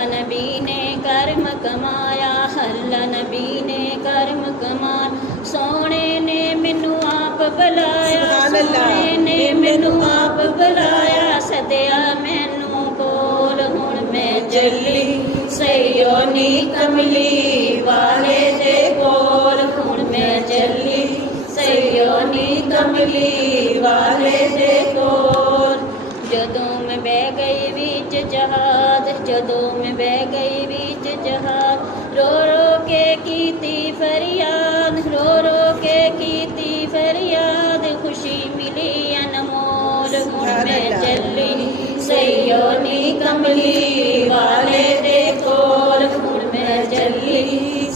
अल्लाह नबी ने कर्म कमाया, अल्लाह नबी ने कर्म कमाया। सोने ने मैनू आप बुलाया, सोने ने मैनू आप बुलाया। सदिया मैनू कोल हुण मैं चली, सईयो नी कमली वाले दे कोल हुण मैं चली, सईयो नी कमली वाले दे कोल। जदों मैं बह गई विच जहाज, जदों मैं बह गई विच जहाज, रो रो के कीती फरियाद, रो रो के कीती फरियाद। खुशी मिली अनमोल हुण मैं चली, सईयो नी कमली वाले दे कोल हुण मैं चली,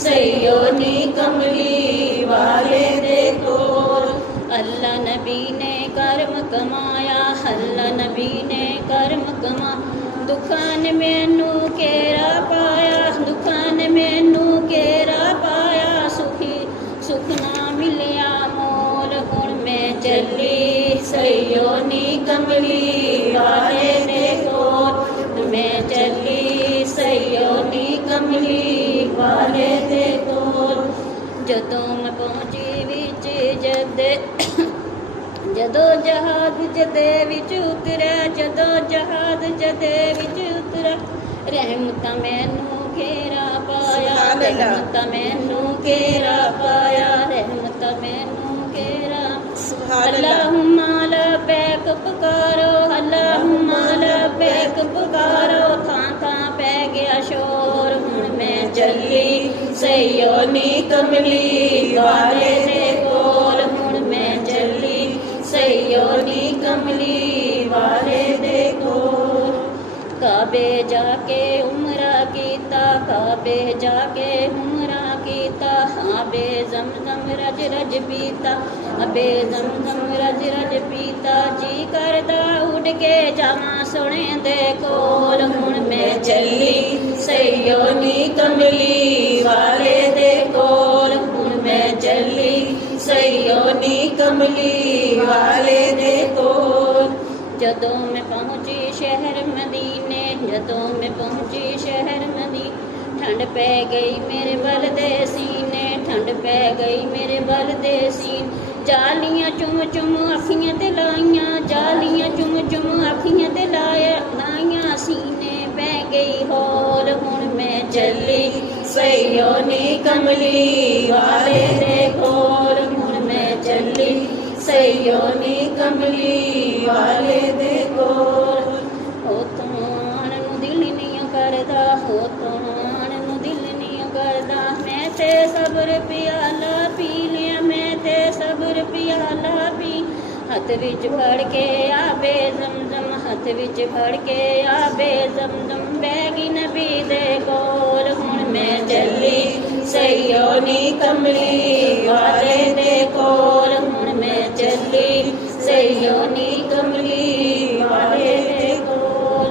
सईयो नी कमली वाले दे कोल। अल्लाह नबी ने कर्म कमाया, अल्लाह नबी ने कर्म कमा। दुखां ने मैनू घेरा पाया, दुखां ने मैनू घेरा पाया। सुखी सुख ना मिलिया मोल हुण मैं चली, सईयो नी कमली वाले दे कोल मैं चली, सईयो नी कमली वाले दे कोल। जदों मैं पहुंची विच जदे, जदों जहाज जदे विच उतरा, जदों जहाज जदे विच उतरा। रहमत मैनू घेरा पाया, रहमत मैनू घेरा पाया, रहमत मैनू घेरा। अल्लाहुम्मा लब्बैक पुकारो, अल्लाहुम्मा लब्बैक पुकारो। थां थां पै गया शोर हुण मैं चली, सईयो नी कमली वाले दे कोल हुण मैं चली, सईयो नी कमली वाले दे कोल। काबे जाके उमरा कीता, काबे जाके उमरा कीता। आबे ज़मज़म रज रज पीता, अबे ज़मज़म रज रज पीता। जी करदा उड़ के जावां सोने दे कोल हुण मैं चली, सईयो नी कमली वाले दे कोल हुण मैं चली, सईयो नी कमली वाले दे कोल। जदों मैं पहुंची शहर मदीने, जदों मैं पहुंची शहर मदीने। ठंड पै गई मेरे बल दे सीने, ठंड पै गई मेरे बल दे सीने। जालियां चुम चुम अखियां ते लाइयां, जालियां चुम चुम अखियां ते लाइयां। सीने पै गई होल हुण मैं चली, सईयो नी कमली वाले दे कोल हुण मैं चली, सईयो नी कमली वाले दे कोल। हो ताण नूं दिल नहीं करदा, हो ताण नूं दिल नहीं करदा। मैं ते सब्र प्याला पी लिया, मैं ते सब्र प्याला पी। हथ विच फड़ के आबे ज़मज़म, हथ विच फड़ के आबे ज़मज़म। बैगी नबी दे कोल हुण मैं चली, सईयो नी कमली वाले दे कोल हुण मैं चली, सईयो नी कमली वाले दे कोल।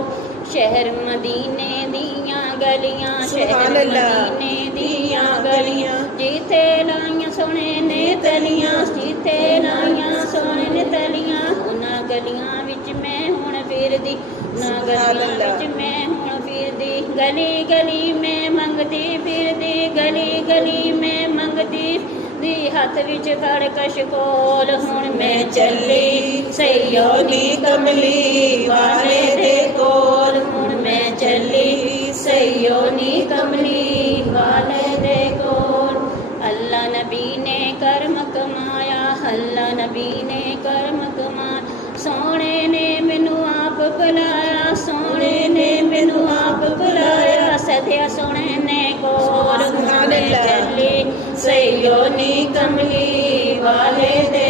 शहर मदीने दियां गलियां, शहर मदीने दियां गलियां। जिथे लाइयां सोने ने तलियां, जिथे लाइयां सोने ने तलियां। उन्हां गलियां विच मैं हुण फिरदी, उन्हां गलियां विच मैं हुण फिरदी। गली गली मैं मंगदी फिरदी, गली गली मैं मंगदी दी। हथ विच फड़ कशकोल हुण मैं चली, सईयो नी कमली वाले दे कोल हुण मैं चली, सईयो नी कमली वाले दे कोल। अल्लाह नबी ने कर्म कमाया, अल्लाह नबी ने कर्म कमाया। सोने ने मैनू आप बुलाया, सोने ने मैनू आप बुलाया। सदिया सोने ने कोल हुण मैं चली, सईयो नी कमली वाले दे